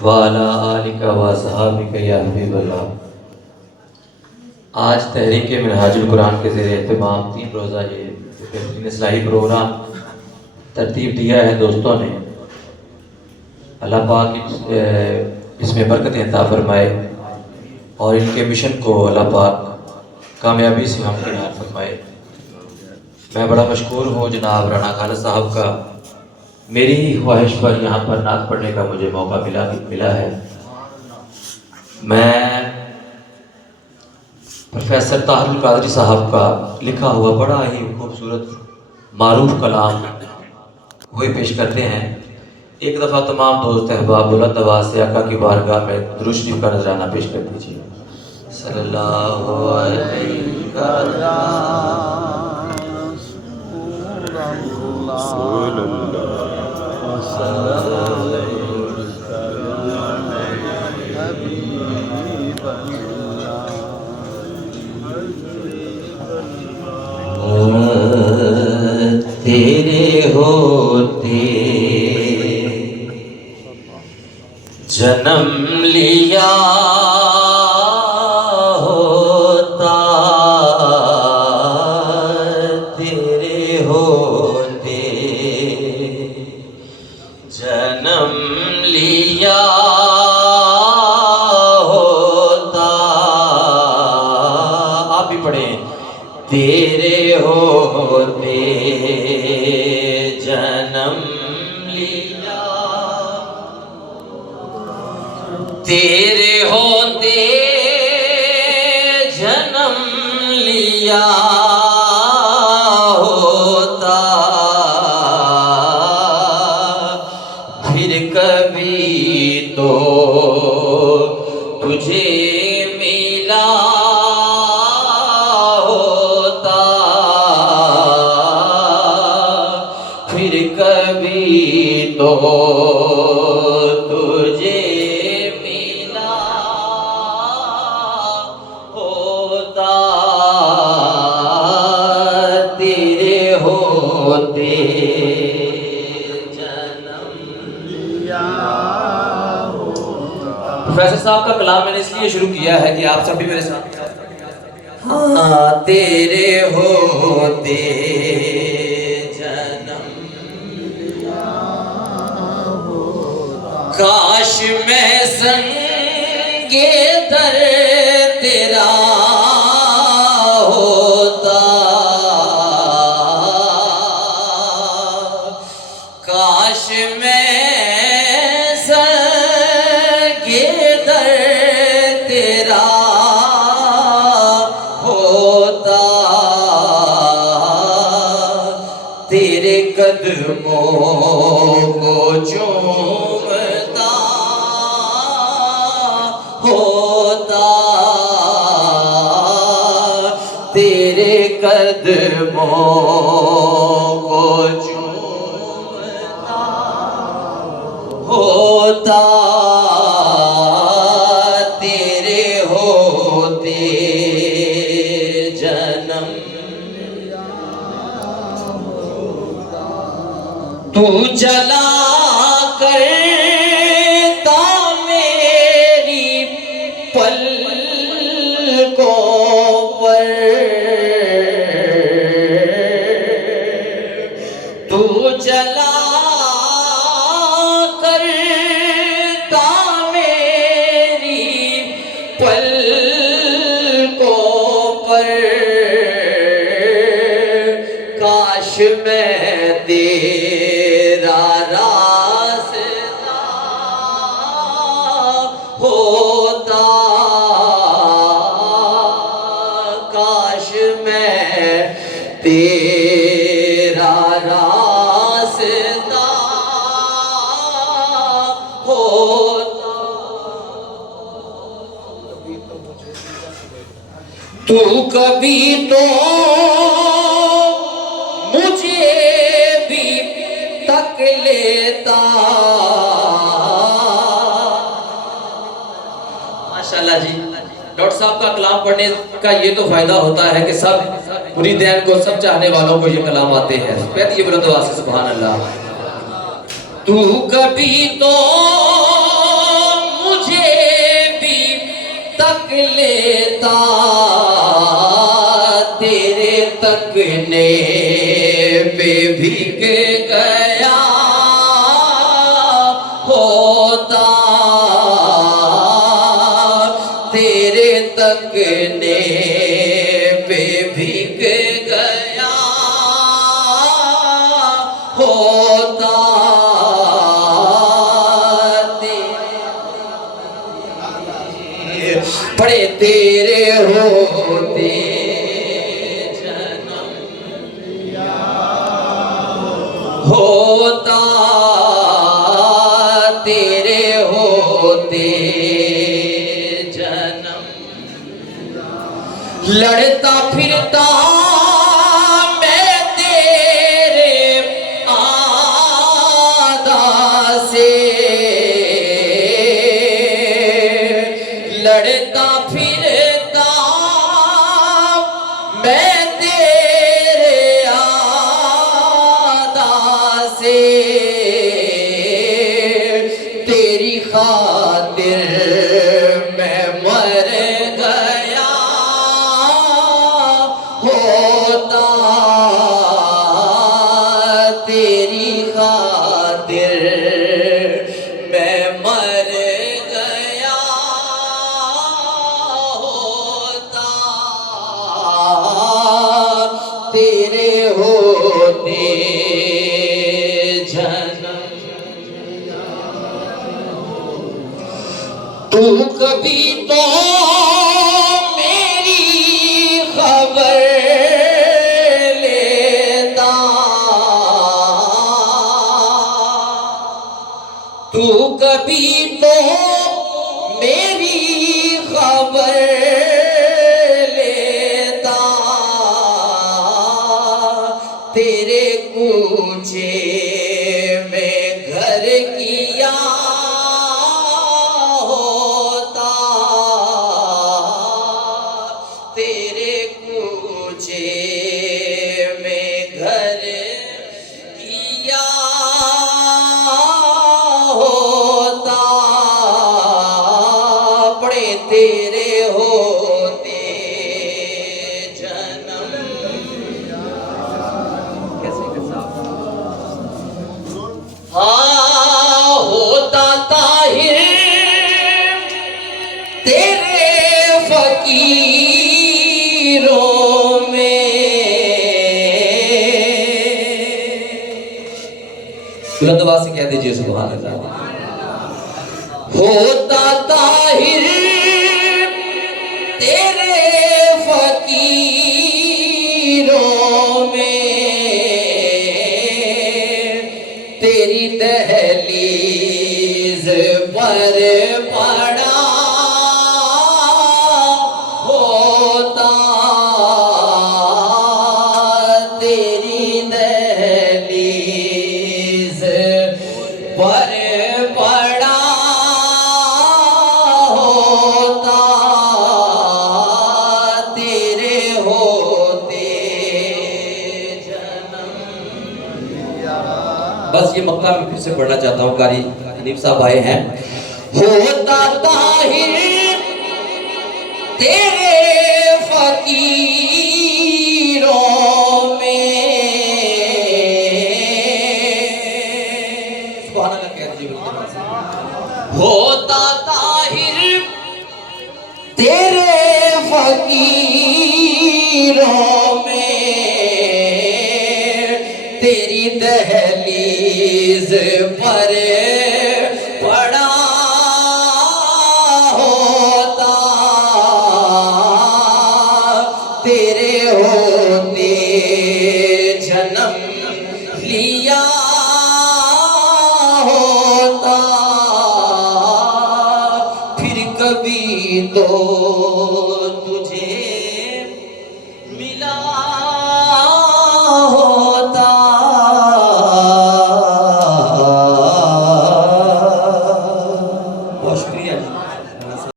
वाला आलिका व सहाबिका या हबीबल्लाह। आज तहरीक मिनहाजुल कुरान के ज़ेर एहतमाम 3 रोज़ा ये बेहतरीन इस्लाही प्रोग्राम तरतीब दिया है दोस्तों ने। अल्लाह पाक इसमें बरकत अता फरमाए और इनके मिशन को अल्लाह पाक कामयाबी से हमकिनार फरमाए। मैं बड़ा मशकूर हूँ जनाब राना खालिद साहब का, मेरी ही ख्वाहिश पर यहाँ पर नात पढ़ने का मुझे मौका मिला है। मैं प्रोफेसर ताहिरुल कादरी साहब का लिखा हुआ बड़ा ही खूबसूरत मारूफ कलाम वही पेश करते हैं। एक दफ़ा तमाम दोस्त अहबाब बुलंद आवाज़ से आका की बारगाह में दुरूद शरीफ का नजराना पेश कर दीजिए। सल्लल्लाहु अलैहि तेरे होते जन्म लिया होता, तेरे होते जन्म लिया होता। आप भी पढ़ें। तेरे होते जन्म लिया, तेरे होते जन्म लिया होता, फिर कभी तो तुझे मिला होता, फिर कभी तो तुझे मिला होता। तेरे होते जन्म लिया होता। प्रोफेसर साहब का कलाम मैंने इसलिए शुरू किया है कि आप सभी मेरे साथ। हाँ, तेरे होते काश मैं संगे दर तेरा होता, काश मैं संगे दर तेरा होता, तेरे कदमों को होता, तेरे कदमों को चूमता होता, तेरे होते जन्म तू चला करता मेरी पलकों पर, तू चला करता मेरी पलकों पर, काश मैं तेरा रास्ता होता, काश मैं तेरा रास्ता होता। तू कभी तो मुझे भी तक लेता। माशाल्लाह जी, डॉक्टर साहब का कलाम पढ़ने का ये तो फायदा होता है कि सब पूरी दैन को, सब चाहने वालों को ये कलाम आते हैं। ये बुलंद आवाज़ से सुभान अल्लाह। तू कभी तो लेता तेरे तकने पे भीग गया होता, तेरे तकने पे भीग गया होता, पड़े तेरे होते जन्म होता, तेरे होते जन्म लड़ता फिरता मैं तेरे आदा से, लड़ता फिरता मैं तेरे आदा से, तेरी खातिर मैं मर गया होता, तेरी खातिर मैं मर गया होता, तेरे होते जन्म तू कभी तो मेरी खबर लेता, तू कभी तो मेरी खबर लेता, तेरे कूचे में घर किया होता, तेरे कूचे में घर किया होता, पड़े तेरे होते जन्म। हाँ होता ताहिर तेरे फकीरों में, बुलंद आवाज से कह दीजिए सुभान अल्लाह। होता ताहिर तेरे फकीरों में, तेरी दहलीज पर पड़ा होता, तेरी दहलीज पर पड़ा होता, तेरे होते जन्म। बस ये मक्का में फिर से पढ़ना चाहता हूँ, कारी हनीफ साहब आए हैं। होता ताहिर तेरे फकीरों में, सुभान अल्लाह कह दीजिए। होता ताहिर तेरे फकीरों में, तेरी दहलीज पर